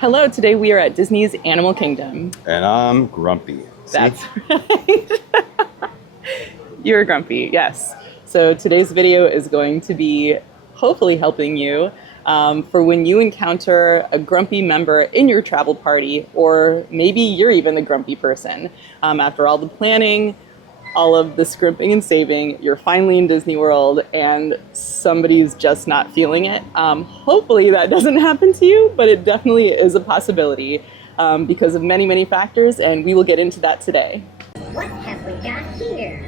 Hello, today we are at Disney's Animal Kingdom. And I'm grumpy. See? That's right. You're grumpy, yes. So today's video is going to be hopefully helping you for when you encounter a grumpy member in your travel party, or maybe you're even the grumpy person. After all the planning, all of the scrimping and saving, you're finally in Disney World and somebody's just not feeling it. Hopefully that doesn't happen to you, but it definitely is a possibility because of many, many factors, and we will get into that today. What have we got here?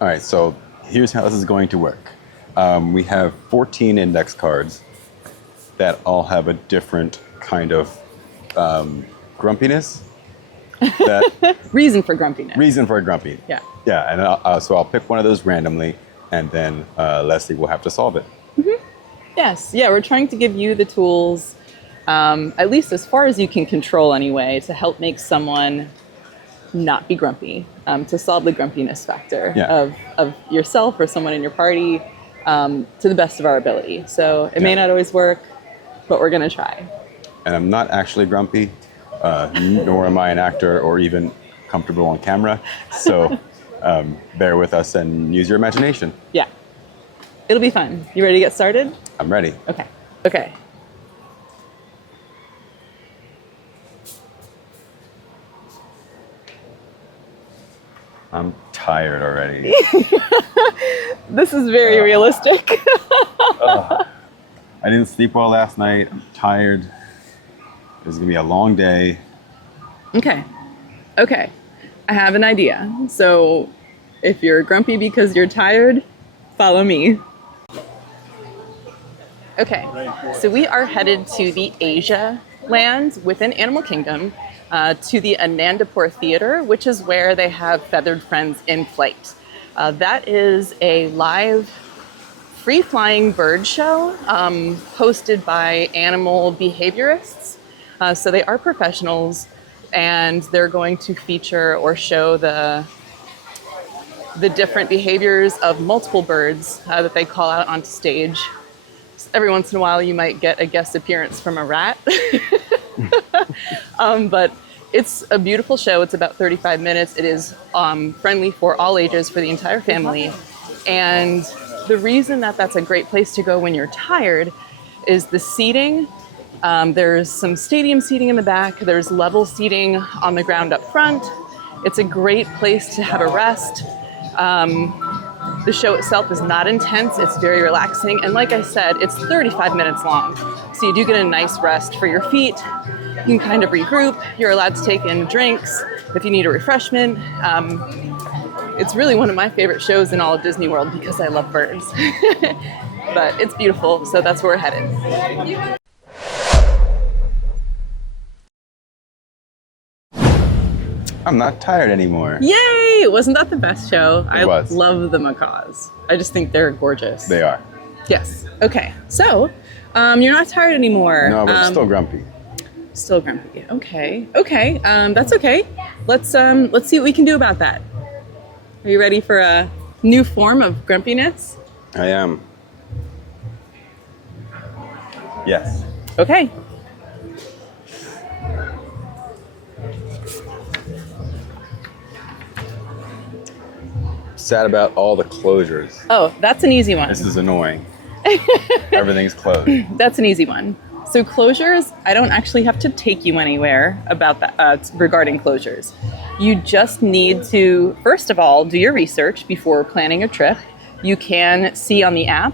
All right, so here's how this is going to work. We have 14 index cards that all have a different kind of grumpiness. Reason for grumpiness. Reason for grumpy. Yeah. Yeah, and so I'll pick one of those randomly, and then Leslie will have to solve it. Mm-hmm. Yes, yeah, we're trying to give you the tools, at least as far as you can control anyway, to help make someone not be grumpy, to solve the grumpiness factor of yourself or someone in your party to the best of our ability. So it may not always work, but we're gonna try. And I'm not actually grumpy, nor am I an actor or even comfortable on camera. So bear with us and use your imagination. Yeah, it'll be fun. You ready to get started? I'm ready. Okay. Okay. I'm tired already. This is very realistic. I didn't sleep well last night. I'm tired. This is gonna be a long day. Okay. Okay. I have an idea. So if you're grumpy because you're tired, follow me. Okay. So we are headed to the Asia land within Animal Kingdom, to the Anandapur Theater, which is where they have Feathered Friends in Flight. That is a live free-flying bird show hosted by animal behaviorists. So they are professionals, and they're going to feature or show the different behaviors of multiple birds that they call out onto stage. Every once in a while you might get a guest appearance from a rat. But it's a beautiful show. It's about 35 minutes. It is friendly for all ages, for the entire family. And the reason that that's a great place to go when you're tired is the seating. There's some stadium seating in the back. There's level seating on the ground up front. It's a great place to have a rest. The show itself is not intense. It's very relaxing. And like I said, it's 35 minutes long. So you do get a nice rest for your feet. You can kind of regroup. You're allowed to take in drinks if you need a refreshment. It's really one of my favorite shows in all of Disney World because I love birds. But it's beautiful, so that's where we're headed. I'm not tired anymore. Yay! Wasn't that the best show? It was. Love the macaws. I just think they're gorgeous. They are. Yes. Okay. So, you're not tired anymore. No, but still grumpy. Still grumpy. Okay. Okay. That's okay. Let's see what we can do about that. Are you ready for a new form of grumpiness? I am. Yes. Okay. Sad about all the closures. Oh, that's an easy one. This is annoying. Everything's closed. That's an easy one. So closures, I don't actually have to take you anywhere about that regarding closures. You just need to, first of all, do your research before planning a trip. You can see on the app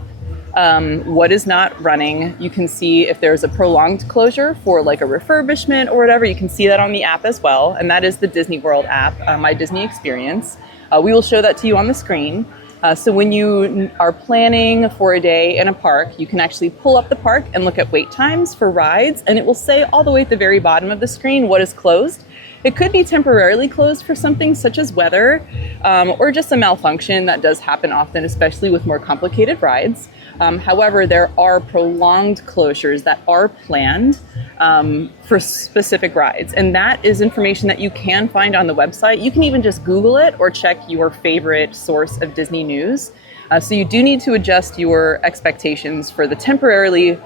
what is not running. You can see if there's a prolonged closure for like a refurbishment or whatever. You can see that on the app as well. And that is the Disney World app, My Disney Experience. We will show that to you on the screen. So when you are planning for a day in a park, you can actually pull up the park and look at wait times for rides, and it will say all the way at the very bottom of the screen what is closed. It could be temporarily closed for something such as weather or just a malfunction that does happen often, especially with more complicated rides. However, there are prolonged closures that are planned for specific rides. And that is information that you can find on the website. You can even just Google it or check your favorite source of Disney news. So you do need to adjust your expectations for the temporary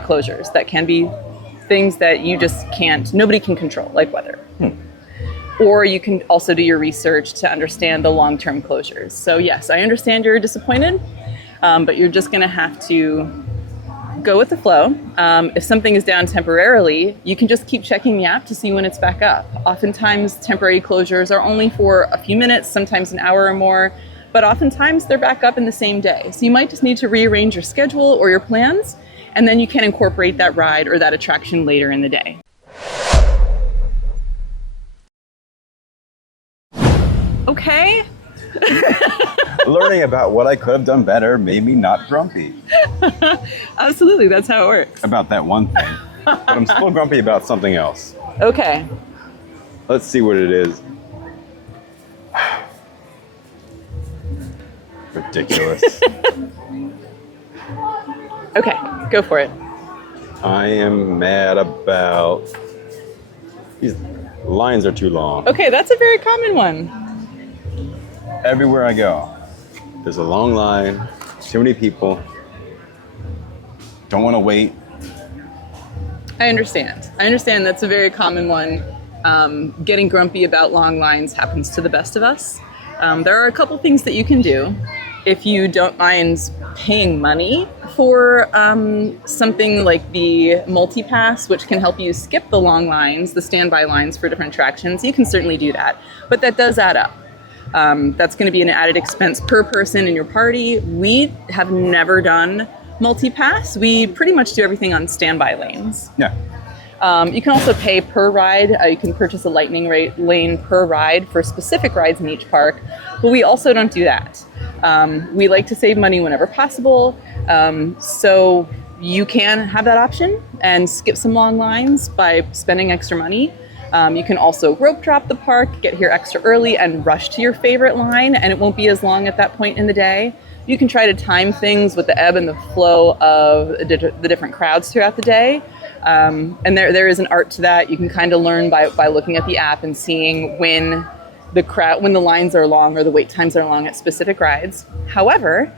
closures that can be things that you just can't, nobody can control, like weather. Or you can also do your research to understand the long-term closures. So yes, I understand you're disappointed, but you're just gonna have to go with the flow. If something is down temporarily, you can just keep checking the app to see when it's back up. Oftentimes, temporary closures are only for a few minutes, sometimes an hour or more, but oftentimes they're back up in the same day. So you might just need to rearrange your schedule or your plans, and then you can incorporate that ride or that attraction later in the day. Okay. Learning about what I could have done better made me not grumpy. Absolutely, that's how it works. About that one thing. But I'm still grumpy about something else. Okay. Let's see what it is. Ridiculous. Okay, go for it. I am mad about... These lines are too long. Okay, that's a very common one. Everywhere I go, there's a long line, too many people, don't want to wait. I understand. That's a very common one. Getting grumpy about long lines happens to the best of us. There are a couple things that you can do. If you don't mind paying money for something like the multi-pass, which can help you skip the long lines, the standby lines for different attractions, you can certainly do that. But that does add up. That's going to be an added expense per person in your party. We have never done multi-pass. We pretty much do everything on standby lanes. Yeah. You can also pay per ride. You can purchase a lightning lane per ride for specific rides in each park, but we also don't do that. We like to save money whenever possible, so you can have that option and skip some long lines by spending extra money. You can also rope drop the park, get here extra early, and rush to your favorite line, and it won't be as long at that point in the day. You can try to time things with the ebb and the flow of the different crowds throughout the day. And there is an art to that. You can kind of learn by looking at the app and seeing when the lines are long or the wait times are long at specific rides. However,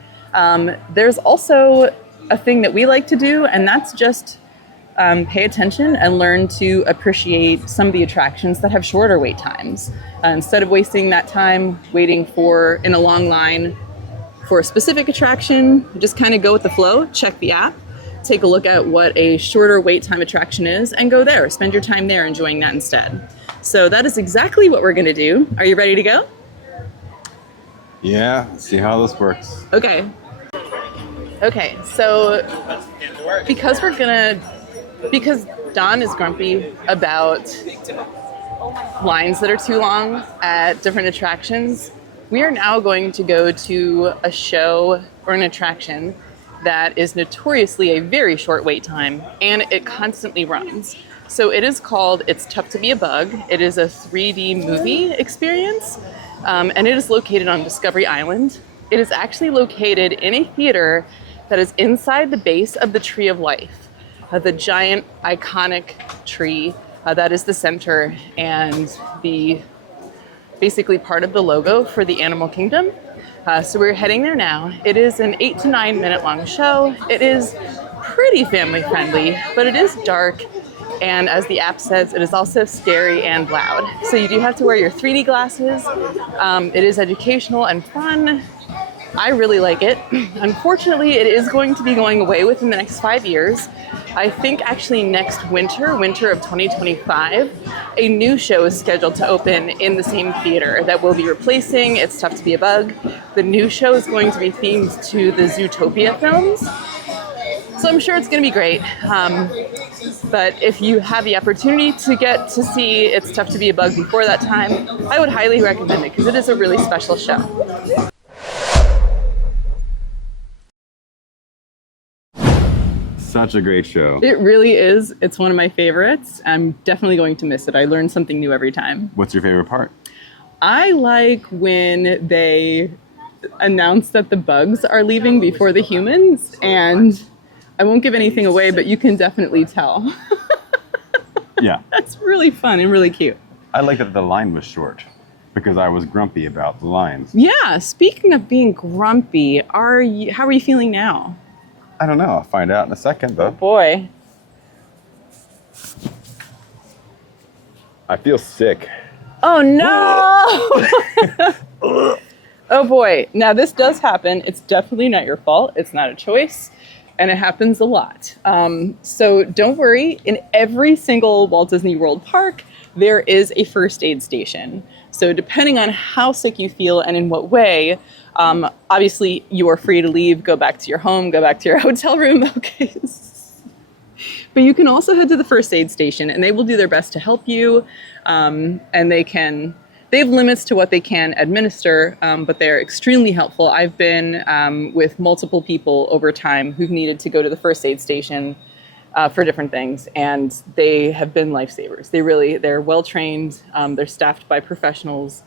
there's also a thing that we like to do, and that's just pay attention and learn to appreciate some of the attractions that have shorter wait times. Instead of wasting that time waiting in a long line for a specific attraction, just kind of go with the flow, check the app, take a look at what a shorter wait time attraction is, and go there. Spend your time there enjoying that instead. So that is exactly what we're going to do. Are you ready to go? Yeah, see how this works. Okay. Okay, so because Don is grumpy about lines that are too long at different attractions, we are now going to go to a show or an attraction that is notoriously a very short wait time, and it constantly runs. So it is called It's Tough to Be a Bug. It is a 3D movie experience, and it is located on Discovery Island. It is actually located in a theater that is inside the base of the Tree of Life, the giant iconic tree that is the center and basically part of the logo for the animal kingdom. So we're heading there now. It is an 8 to 9 minute long show. It is pretty family friendly, but it is dark. And as the app says, it is also scary and loud. So you do have to wear your 3D glasses. It is educational and fun. I really like it. Unfortunately, it is going to be going away within the next 5 years. I think actually next winter of 2025, a new show is scheduled to open in the same theater that will be replacing It's Tough to Be a Bug. The new show is going to be themed to the Zootopia films. So I'm sure it's going to be great. But if you have the opportunity to get to see It's Tough to Be a Bug before that time, I would highly recommend it because it is a really special show. Such a great show. It really is. It's one of my favorites. I'm definitely going to miss it. I learn something new every time. What's your favorite part? I like when they announce that the bugs are leaving before the humans, and I won't give anything away, but you can definitely tell. Yeah. That's really fun and really cute. I like that the line was short because I was grumpy about the lines. Yeah, speaking of being grumpy, how are you feeling now? I don't know. I'll find out in a second, though. Boy. I feel sick. Oh, no! Oh, boy. Now, this does happen. It's definitely not your fault. It's not a choice. And it happens a lot. So don't worry. In every single Walt Disney World park, there is a first aid station. So depending on how sick you feel and in what way, obviously you are free to leave, go back to your home, go back to your hotel room. Okay. But you can also head to the first aid station and they will do their best to help you. And they have limits to what they can administer, but they're extremely helpful. I've been with multiple people over time who've needed to go to the first aid station for different things, and they have been lifesavers. They're well-trained, they're staffed by professionals.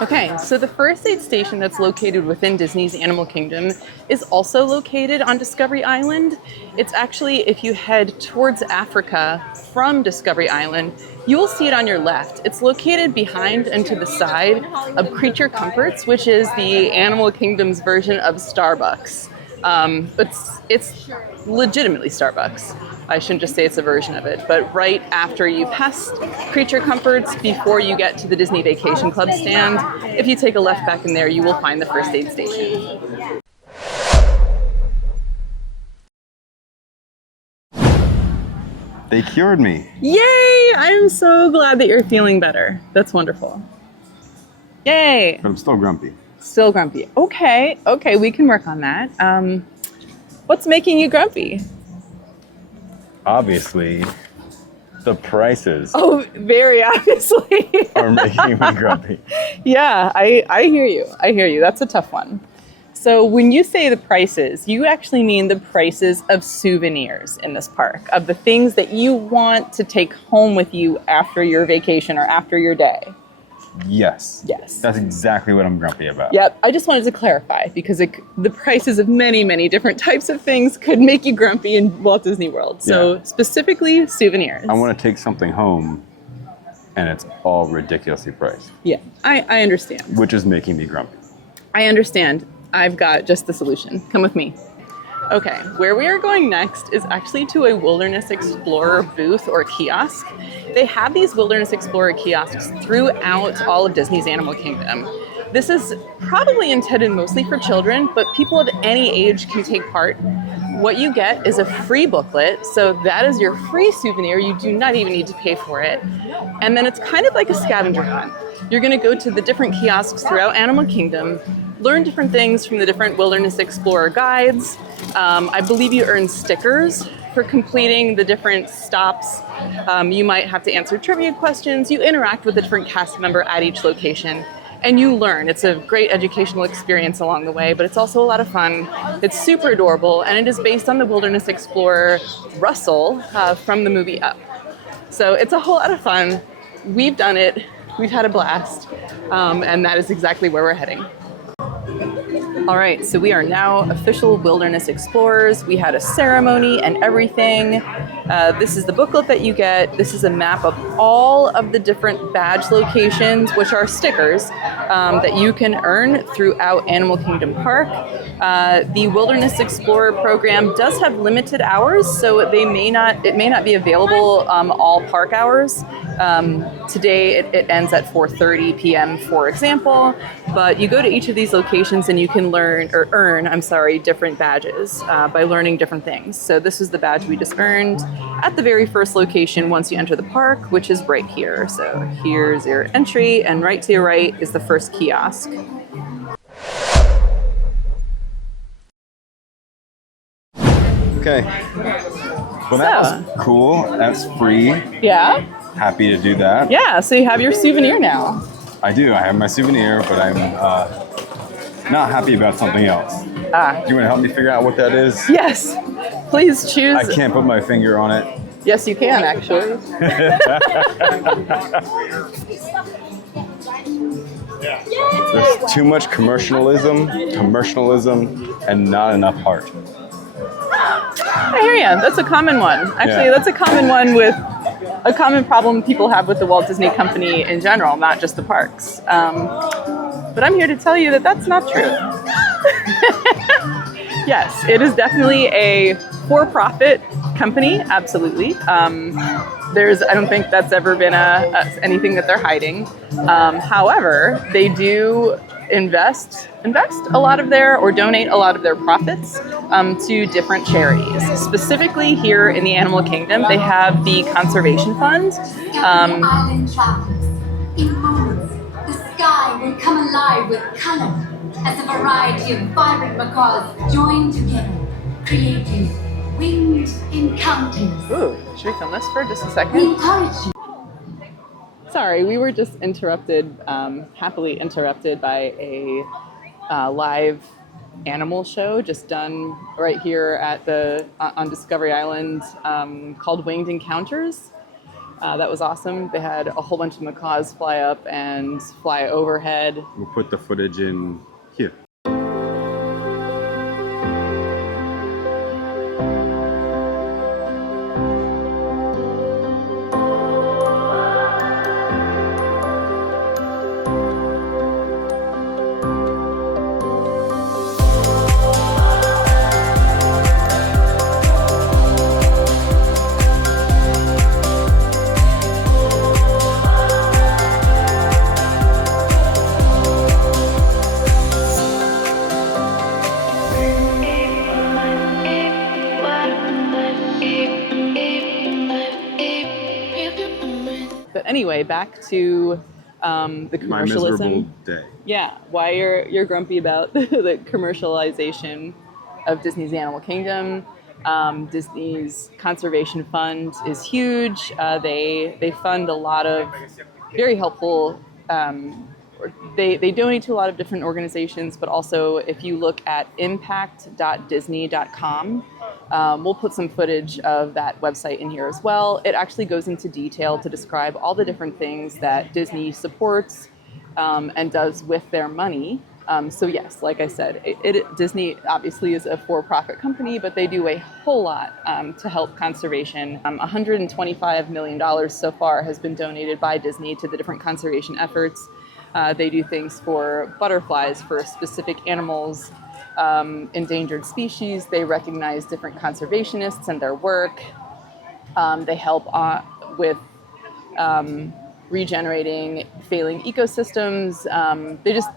Okay, so the first aid station that's located within Disney's Animal Kingdom is also located on Discovery Island. It's actually, if you head towards Africa from Discovery Island, you will see it on your left. It's located behind and to the side of Creature Comforts, which is the Animal Kingdom's version of Starbucks. But it's legitimately Starbucks. I shouldn't just say it's a version of it, but right after you pass Creature Comforts, before you get to the Disney Vacation Club stand, if you take a left back in there, you will find the first aid station. They cured me. Yay! I'm so glad that you're feeling better. That's wonderful. Yay! But I'm still grumpy. Still grumpy. Okay, we can work on that. What's making you grumpy? Obviously, the prices Oh, very obviously. are making me grumpy. Yeah, I hear you. That's a tough one. So when you say the prices, you actually mean the prices of souvenirs in this park, of the things that you want to take home with you after your vacation or after your day. Yes. Yes. That's exactly what I'm grumpy about. Yep, I just wanted to clarify because the prices of many, many different types of things could make you grumpy in Walt Disney World. So specifically souvenirs. I want to take something home and it's all ridiculously priced. Yeah, I understand. Which is making me grumpy. I understand. I've got just the solution. Come with me. Okay, where we are going next is actually to a Wilderness Explorer booth or kiosk. They have these Wilderness Explorer kiosks throughout all of Disney's Animal Kingdom. This is probably intended mostly for children, but people of any age can take part. What you get is a free booklet, so that is your free souvenir. You do not even need to pay for it. And then it's kind of like a scavenger hunt. You're going to go to the different kiosks throughout Animal Kingdom, learn different things from the different Wilderness Explorer guides. I believe you earn stickers for completing the different stops. You might have to answer trivia questions. You interact with a different cast member at each location, and you learn. It's a great educational experience along the way, but it's also a lot of fun. It's super adorable, and it is based on the Wilderness Explorer Russell from the movie Up. So it's a whole lot of fun. We've done it. We've had a blast, and that is exactly where we're heading. All right, so we are now official Wilderness Explorers. We had a ceremony and everything. This is the booklet that you get. This is a map of all of the different badge locations, which are stickers that you can earn throughout Animal Kingdom Park. The Wilderness Explorer program does have limited hours, so it may not be available all park hours. Today it ends at 4:30 p.m. for example, but you go to each of these locations and you can earn different badges by learning different things. So this is the badge we just earned at the very first location once you enter the park, which is right here. So here's your entry, and right to your right is the first kiosk. Okay. Well, that was cool. That's free. Yeah? Happy to do that. Yeah, so you have your souvenir now. I do. I have my souvenir, but I'm not happy about something else. Do you want to help me figure out what that is? Yes. Please choose. I can't put my finger on it. Yes, you can, actually. There's too much commercialism, and not enough heart. I hear you. That's a common one. Actually, that's a common one with a common problem people have with the Walt Disney Company in general, not just the parks. But I'm here to tell you that that's not true. Yes, it is definitely a for-profit company, absolutely. I don't think that's ever been anything that they're hiding. However, they do invest a lot of donate a lot of their profits to different charities. Specifically here in the Animal Kingdom, they have the Conservation Fund. Island travelers. In moments, the sky will come alive with color as a variety of vibrant macaws join together, creating winged encounters. Ooh, should we film this for just a We second? encourage you. Sorry, we were just happily interrupted by a live animal show just done right here on Discovery Island called Winged Encounters. That was awesome. They had a whole bunch of macaws fly up and fly overhead. We'll put the footage in here. Anyway, back to the commercialism. My miserable day. Yeah, why you're grumpy about the commercialization of Disney's Animal Kingdom. Disney's Conservation Fund is huge. They fund a lot of very helpful. They donate to a lot of different organizations, but also if you look at impact.disney.com, we'll put some footage of that website in here as well. It actually goes into detail to describe all the different things that Disney supports and does with their money. So yes, like I said, Disney obviously is a for-profit company, but they do a whole lot to help conservation. $125 million so far has been donated by Disney to the different conservation efforts. They do things for butterflies, for specific animals, endangered species. They recognize different conservationists and their work. They help with regenerating failing ecosystems.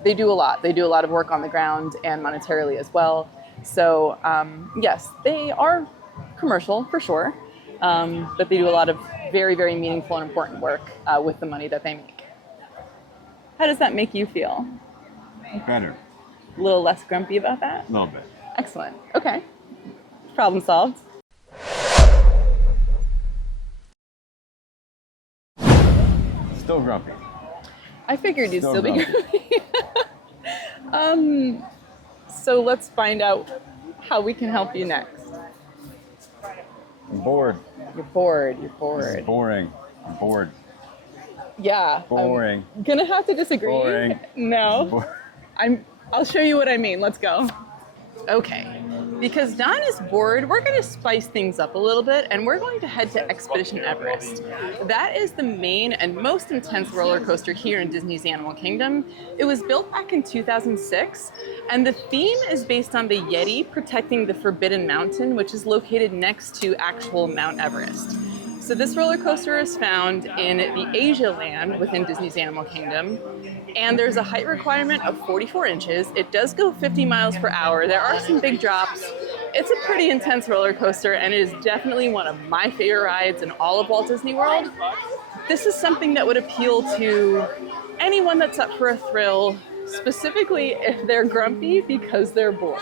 They do a lot. They do a lot of work on the ground and monetarily as well. So yes, they are commercial for sure, but they do a lot of very, very meaningful and important work with the money that they make. How does that make you feel? Better. A little less grumpy about that? A little bit. Excellent. Okay. Problem solved. Still grumpy. I figured you'd Still still be grumpy. So let's find out how we can help you next. I'm bored. You're bored. This is boring. I'm bored. Yeah. Boring. I'm gonna have to disagree. Boring. No. I'll show you what I mean. Let's go. Okay. Because Don is bored, we're going to spice things up a little bit, and we're going to head to Expedition Everest. That is the main and most intense roller coaster here in Disney's Animal Kingdom. It was built back in 2006, and the theme is based on the Yeti protecting the Forbidden Mountain, which is located next to actual Mount Everest. So this roller coaster is found in the Asia land within Disney's Animal Kingdom, and there's a height requirement of 44 inches. It does go 50 miles per hour. There are some big drops. It's a pretty intense roller coaster, and it is definitely one of my favorite rides in all of Walt Disney World. This is something that would appeal to anyone that's up for a thrill, specifically if they're grumpy because they're bored.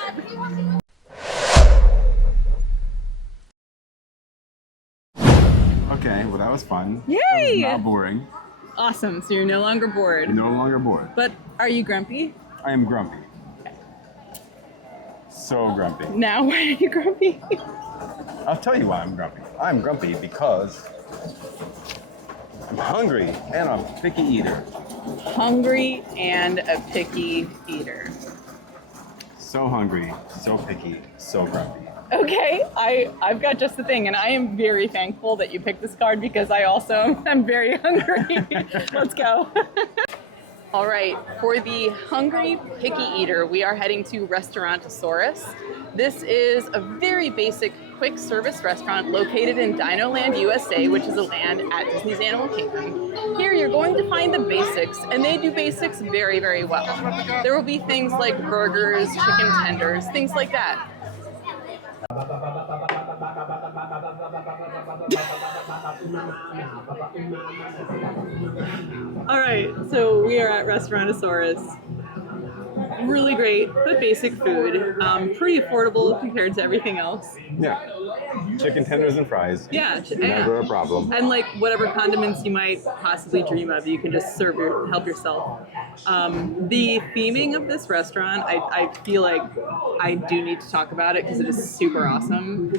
Okay, well that was fun. Yay! That was not boring. Awesome, so you're no longer bored. No longer bored. But are you grumpy? I am grumpy. So grumpy. Now why are you grumpy? I'll tell you why I'm grumpy. I'm grumpy because I'm hungry and I'm a picky eater. Hungry and a picky eater. So hungry, so picky, so grumpy. Okay, I've got just the thing, and I am very thankful that you picked this card because I also am very hungry. Let's go. All right, for the hungry picky eater, we are heading to Restaurantosaurus. This is a very basic quick service restaurant located in Dino Land, USA, which is a land at Disney's Animal Kingdom. Here you're going to find the basics, and they do basics very, very well. There will be things like burgers, chicken tenders, things like that. All right, so we are at Restaurantosaurus. Really great, but basic food. Pretty affordable compared to everything else. Yeah. Chicken tenders and fries. Yeah. Never a problem. And like whatever condiments you might possibly dream of, you can just help yourself. The theming of this restaurant, I feel like I do need to talk about it because it is super awesome.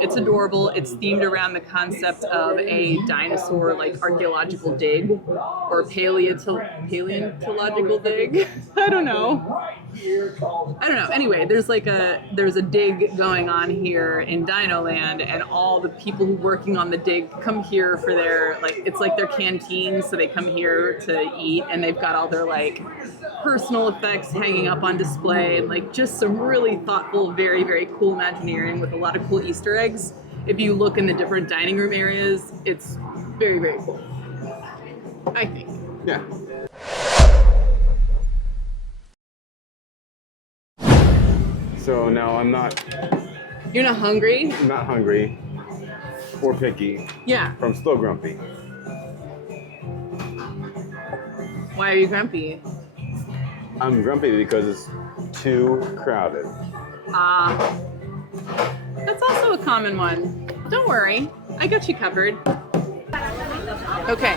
It's adorable. It's themed around the concept of a dinosaur like archaeological dig or paleontological dig. I don't know. Anyway, there's a dig going on here in Dino Land, and all the people who are working on the dig come here for their it's like their canteen, so they come here to eat, and they've got all their like personal effects hanging up on display, and like just some really thoughtful, very, very cool Imagineering with a lot of cool Easter eggs. If you look in the different dining room areas, it's very, very cool, I think. Yeah. So now I'm not You're not hungry? hungry or picky. Yeah. I'm still grumpy. Why are you grumpy? I'm grumpy because it's too crowded. That's also a common one. Don't worry, I got you covered. Okay,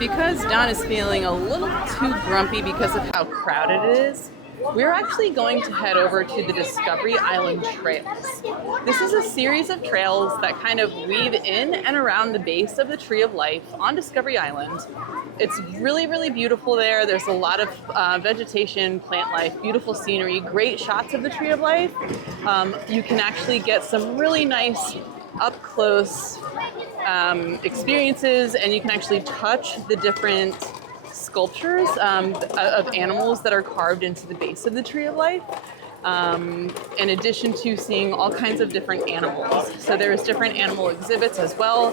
because Don is feeling a little too grumpy because of how crowded it is, we're actually going to head over to the Discovery Island Trails. This is a series of trails that kind of weave in and around the base of the Tree of Life on Discovery Island. It's really, really beautiful there. There's a lot of vegetation, plant life, beautiful scenery, great shots of the Tree of Life. You can actually get some really nice up-close experiences, and you can actually touch the different sculptures of animals that are carved into the base of the Tree of Life, in addition to seeing all kinds of different animals. So there's different animal exhibits as well,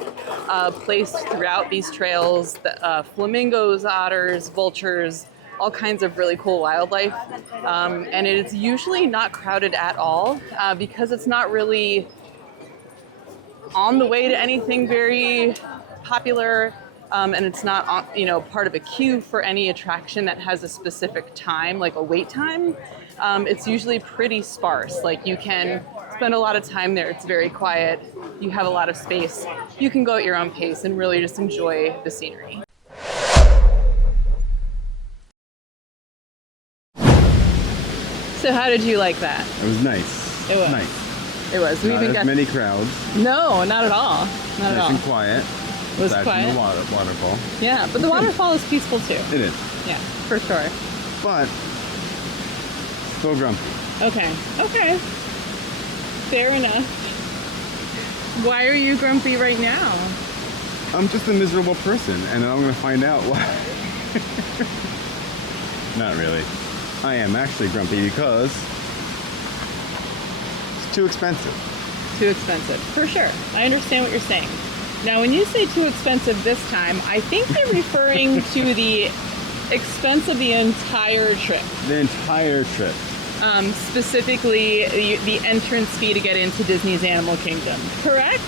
placed throughout these trails, flamingos, otters, vultures, all kinds of really cool wildlife. And it's usually not crowded at all because it's not really on the way to anything very popular. And it's not, part of a queue for any attraction that has a specific time, like a wait time. It's usually pretty sparse. Like you can spend a lot of time there. It's very quiet. You have a lot of space. You can go at your own pace and really just enjoy the scenery. So how did you like that? It was nice. It was. Nice. It was. We Not even as got many crowds. No, not at all. Not at all. Nice and quiet. It was Aside quiet. from the waterfall. Yeah, but the waterfall is peaceful too. It is. Yeah, for sure. But still grumpy. Okay. Fair enough. Why are you grumpy right now? I'm just a miserable person, and I'm gonna find out why. Not really. I am actually grumpy because it's too expensive. Too expensive, for sure. I understand what you're saying. Now, when you say too expensive this time, I think you're referring to the expense of the entire trip. The entire trip. Specifically, the entrance fee to get into Disney's Animal Kingdom, correct?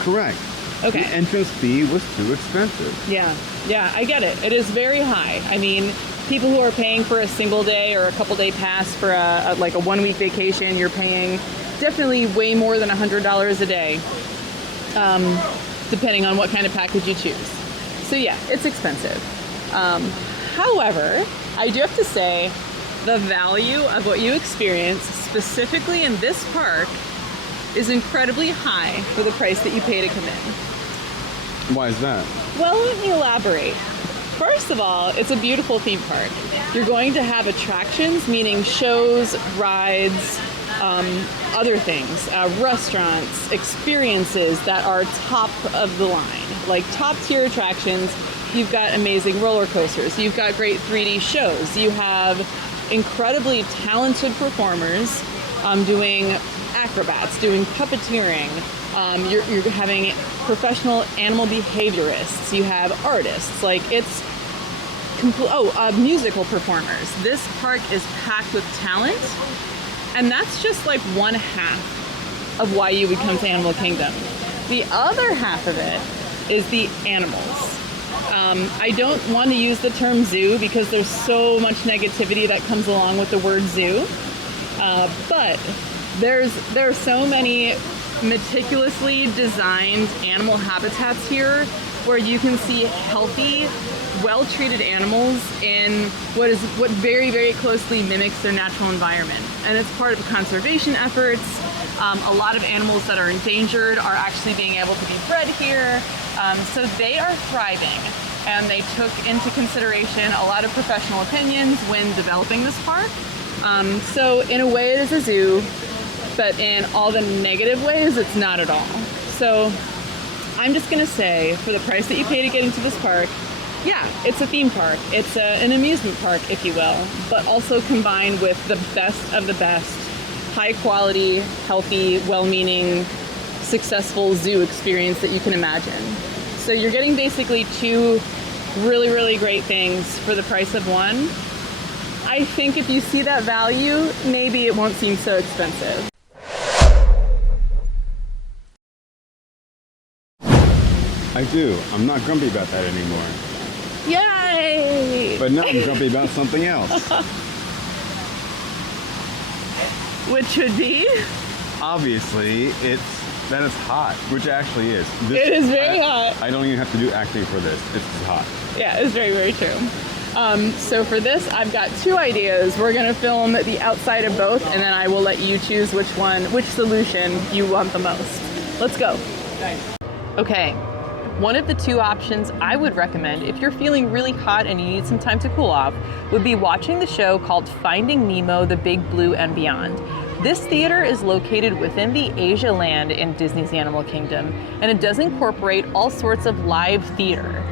Correct. Okay. The entrance fee was too expensive. Yeah, I get it. It is very high. I mean, people who are paying for a single day or a couple day pass for a 1 week vacation, you're paying definitely way more than $100 a day, depending on what kind of package you choose. So yeah, it's expensive. However, I do have to say, the value of what you experience, specifically in this park, is incredibly high for the price that you pay to come in. Why is that? Well, let me elaborate. First of all, it's a beautiful theme park. You're going to have attractions, meaning shows, rides, other things, restaurants, experiences that are top of the line, like top tier attractions. You've got amazing roller coasters. You've got great 3D shows. You have incredibly talented performers doing acrobats, doing puppeteering. You're having professional animal behaviorists. You have artists. Like it's musical performers. This park is packed with talent, and that's just like one half of why you would come to Animal Kingdom. The other half of it is the animals. I don't want to use the term zoo because there's so much negativity that comes along with the word zoo, but there are so many meticulously designed animal habitats here where you can see healthy, well-treated animals in what very, very closely mimics their natural environment. And it's part of conservation efforts. A lot of animals that are endangered are actually being able to be bred here. So they are thriving. And they took into consideration a lot of professional opinions when developing this park. So in a way it is a zoo, but in all the negative ways, it's not at all. So I'm just gonna say, for the price that you pay to get into this park, yeah, it's a theme park. It's an amusement park, if you will, but also combined with the best of the best, high quality, healthy, well-meaning, successful zoo experience that you can imagine. So you're getting basically two really, really great things for the price of one. I think if you see that value, maybe it won't seem so expensive. I do. I'm not grumpy about that anymore. Yay! But now I'm grumpy about something else. Which would be? Obviously, that it's hot, which it actually is. It is very hot. I don't even have to do acting for this. It's just hot. Yeah, it's very, very true. So for this, I've got two ideas. We're gonna film the outside of both, and then I will let you choose which solution you want the most. Let's go. Okay, one of the two options I would recommend if you're feeling really hot and you need some time to cool off would be watching the show called Finding Nemo, The Big Blue and Beyond. This theater is located within the Asia land in Disney's Animal Kingdom, and it does incorporate all sorts of live theater,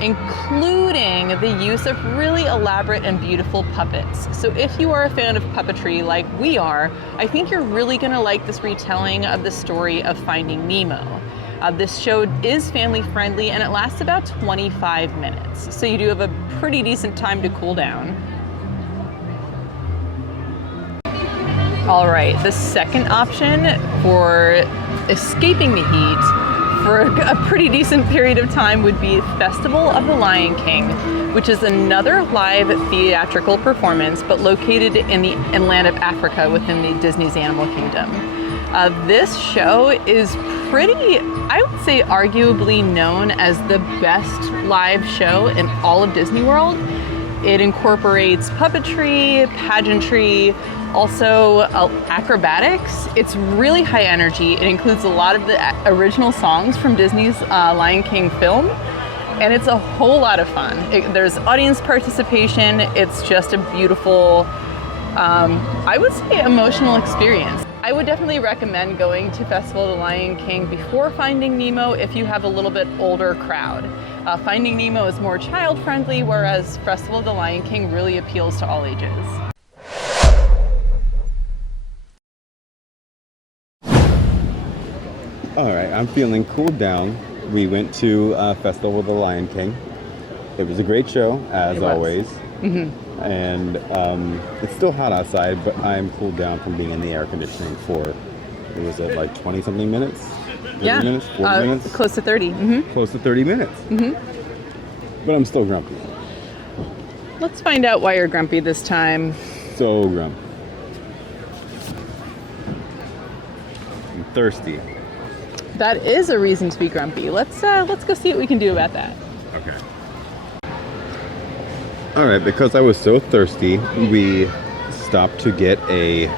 including the use of really elaborate and beautiful puppets. So if you are a fan of puppetry like we are, I think you're really gonna like this retelling of the story of Finding Nemo. This show is family friendly and it lasts about 25 minutes. So you do have a pretty decent time to cool down. All right, the second option for escaping the heat for a pretty decent period of time would be Festival of the Lion King, which is another live theatrical performance, but located in the inland of Africa within the Disney's Animal Kingdom. This show is pretty, I would say arguably known as the best live show in all of Disney World. It incorporates puppetry, pageantry, also acrobatics. It's really high energy. It includes a lot of the original songs from Disney's Lion King film, and it's a whole lot of fun. There's audience participation. It's just a beautiful, I would say, emotional experience. I would definitely recommend going to Festival of the Lion King before Finding Nemo if you have a little bit older crowd. Finding Nemo is more child-friendly, whereas Festival of the Lion King really appeals to all ages. All right, I'm feeling cooled down. We went to Festival of the Lion King. It was a great show, as always. Mm-hmm. And it's still hot outside, but I'm cooled down from being in the air conditioning for, what was it, like 20-something minutes? 30 minutes? 40 minutes? Close to 30. Mm-hmm. Close to 30 minutes. Mm-hmm. But I'm still grumpy. Let's find out why you're grumpy this time. So grumpy. I'm thirsty. That is a reason to be grumpy. Let's go see what we can do about that. Okay. All right, because I was so thirsty, we stopped to get a,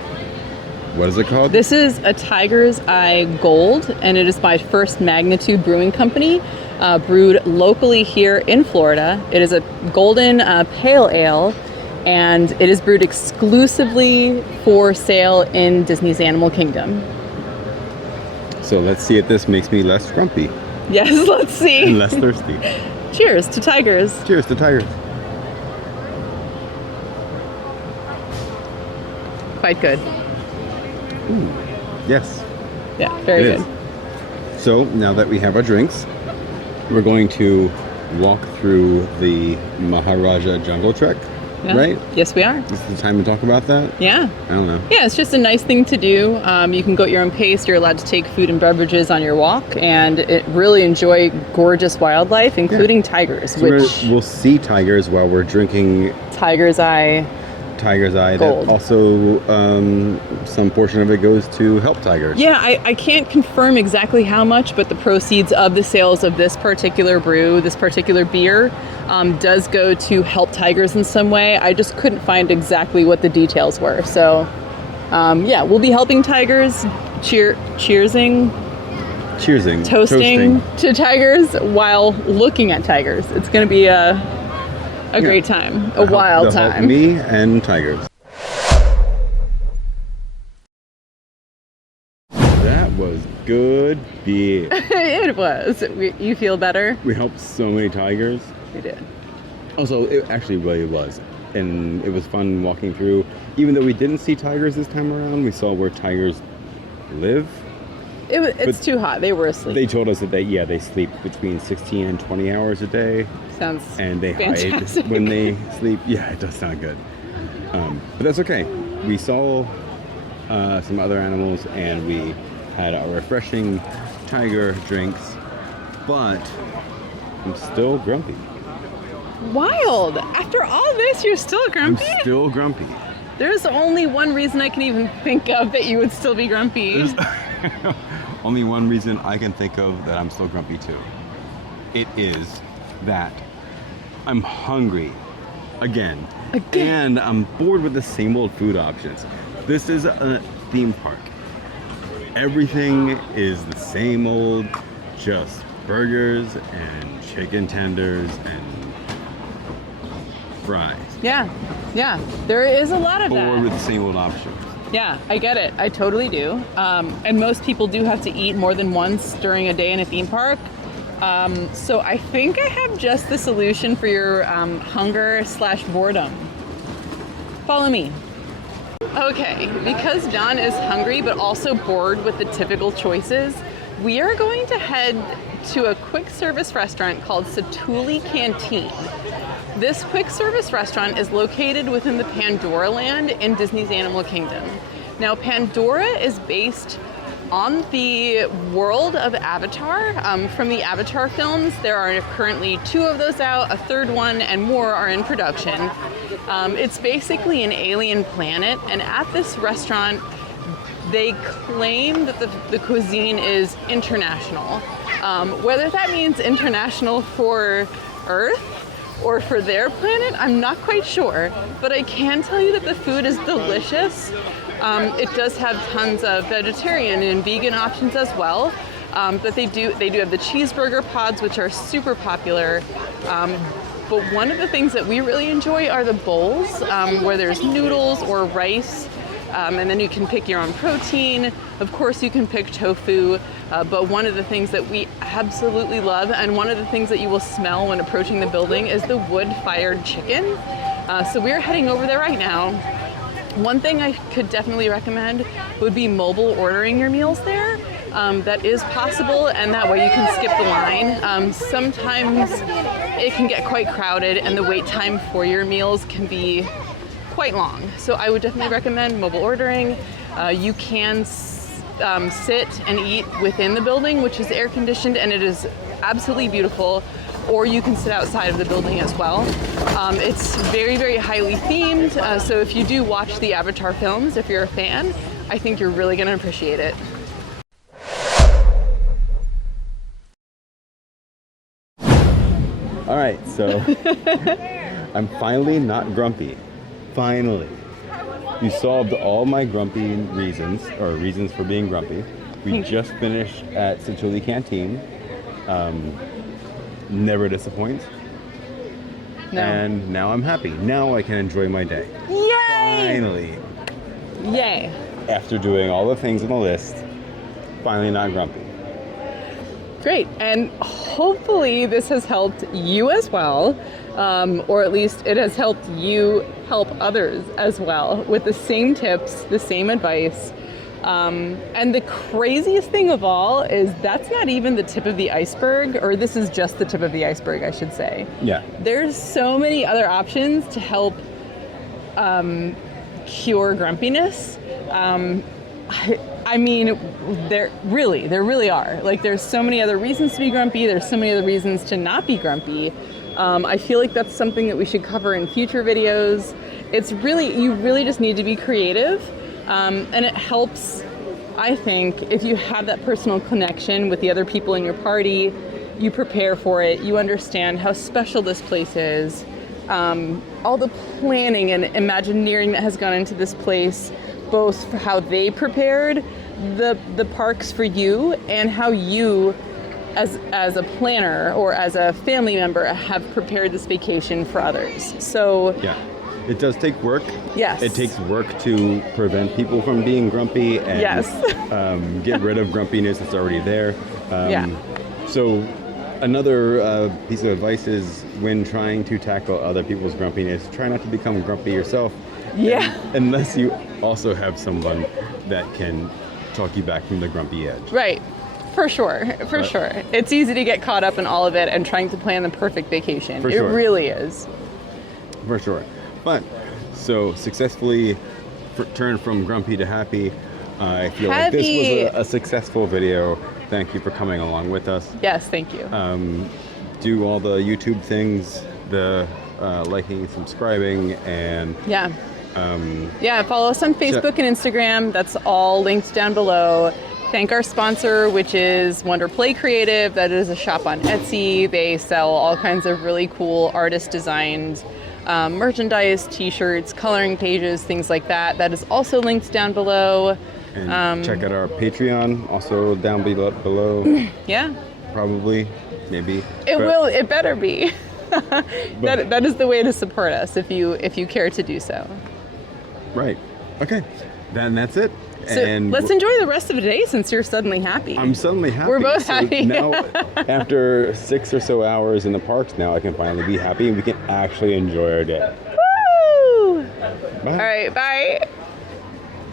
what is it called? This is a Tiger's Eye Gold, and it is by First Magnitude Brewing Company, brewed locally here in Florida. It is a golden pale ale, and it is brewed exclusively for sale in Disney's Animal Kingdom. So let's see if this makes me less grumpy. Yes, let's see. And less thirsty. Cheers to Tigers. Cheers to Tigers. Quite good. Ooh, yes. Yeah, very good. Is. So now that we have our drinks, we're going to walk through the Maharaja Jungle Trek, right? Yes, we are. This is the time to talk about that? Yeah. I don't know. Yeah, it's just a nice thing to do. You can go at your own pace. You're allowed to take food and beverages on your walk, and really enjoy gorgeous wildlife, including tigers, So which we'll see tigers while we're drinking Tiger's Eye. That also some portion of it goes to help tigers. Yeah, I can't confirm exactly how much, but the proceeds of the sales of this particular brew, this particular beer, does go to help tigers in some way. I just couldn't find exactly what the details were. So, yeah, we'll be helping tigers, toasting to tigers while looking at tigers. It's going to be a great time, a wild time. Me and tigers. That was good beer. It was. You feel better? We helped so many tigers. We did. Also, it actually really was. And it was fun walking through. Even though we didn't see tigers this time around, we saw where tigers live. It's too hot. They were asleep. They told us that they sleep between 16 and 20 hours a day. Sounds and they fantastic. hide when they sleep. Yeah, it does sound good. But that's okay. We saw some other animals, and we had our refreshing tiger drinks, but I'm still grumpy. Wild. After all this, you're still grumpy? I'm still grumpy. There's only one reason I can even think of that you would still be grumpy. There's only one reason I can think of that I'm still grumpy too. It is that I'm hungry again. And I'm bored with the same old food options. This is a theme park. Everything is the same old, just burgers and chicken tenders and fries. Yeah, there is a lot of that. Bored with the same old options. Yeah, I get it. I totally do. And most people do have to eat more than once during a day in a theme park. So I think I have just the solution for your hunger/boredom. Follow me. Okay, because John is hungry but also bored with the typical choices, we are going to head to a quick service restaurant called Satuli Canteen. This quick service restaurant is located within the Pandora Land in Disney's Animal Kingdom. Now, Pandora is based on the world of Avatar. From the Avatar films, there are currently 2 of those out, a 3rd one, and more are in production. It's basically an alien planet, and at this restaurant, they claim that the cuisine is international. Whether that means international for Earth or for their planet, I'm not quite sure, but I can tell you that the food is delicious. It does have tons of vegetarian and vegan options as well, but they do have the cheeseburger pods, which are super popular. But one of the things that we really enjoy are the bowls, where there's noodles or rice and then you can pick your own protein. Of course, you can pick tofu, but one of the things that we absolutely love, and one of the things that you will smell when approaching the building, is the wood-fired chicken. So we're heading over there right now. One thing I could definitely recommend would be mobile ordering your meals there. That is possible, and that way you can skip the line. Sometimes it can get quite crowded, and the wait time for your meals can be quite long. So I would definitely recommend mobile ordering. You can sit and eat within the building, which is air conditioned, and it is absolutely beautiful. Or you can sit outside of the building as well. It's very, very highly themed. So if you do watch the Avatar films, if you're a fan, I think you're really gonna appreciate it. All right, so I'm finally not grumpy. Finally. You solved all my grumpy reasons, or reasons for being grumpy. We just finished at Cicholi Canteen. Never disappoints. No. And now I'm happy. Now I can enjoy my day. Yay! Finally. Yay. After doing all the things on the list, finally not grumpy. Great, and hopefully this has helped you as well, or at least it has helped you help others as well with the same tips, the same advice. And the craziest thing of all is that's not even the tip of the iceberg, or this is just the tip of the iceberg, I should say. Yeah. There's so many other options to help cure grumpiness. I mean, there really are. Like, there's so many other reasons to be grumpy. There's so many other reasons to not be grumpy. I feel like that's something that we should cover in future videos. You really just need to be creative. And it helps, I think, if you have that personal connection with the other people in your party, you prepare for it, you understand how special this place is, all the planning and Imagineering that has gone into this place, both for how they prepared the parks for you and how you, as a planner or as a family member, have prepared this vacation for others. So Yeah. It does take work. Yes. It takes work to prevent people from being grumpy and Yes. Get rid of grumpiness that's already there. Yeah. So another piece of advice is when trying to tackle other people's grumpiness, try not to become grumpy yourself. Yeah. Unless you also have someone that can talk you back from the grumpy edge. Right. For sure. Sure. It's easy to get caught up in all of it and trying to plan the perfect vacation. For sure. It really is. For sure. But so successfully turned from grumpy to happy. I feel like this was a successful video. Thank you for coming along with us. Yes, thank you. Do all the YouTube things, the liking, subscribing, and Yeah, follow us on Facebook and Instagram. That's all linked down below. Thank our sponsor, which is Wonder Play Creative. That is a shop on Etsy. They sell all kinds of really cool artist-designed merchandise, t-shirts, coloring pages, things like that. That is also linked down below. And check out our Patreon, also down below. Yeah. Probably, maybe. It better be. That is the way to support us if you care to do so. Right. Okay. Then that's it. So and let's enjoy the rest of the day since you're suddenly happy. I'm suddenly happy. We're both happy. Now, after 6 or so hours in the parks, now I can finally be happy and we can actually enjoy our day. Woo! Bye. All right, bye.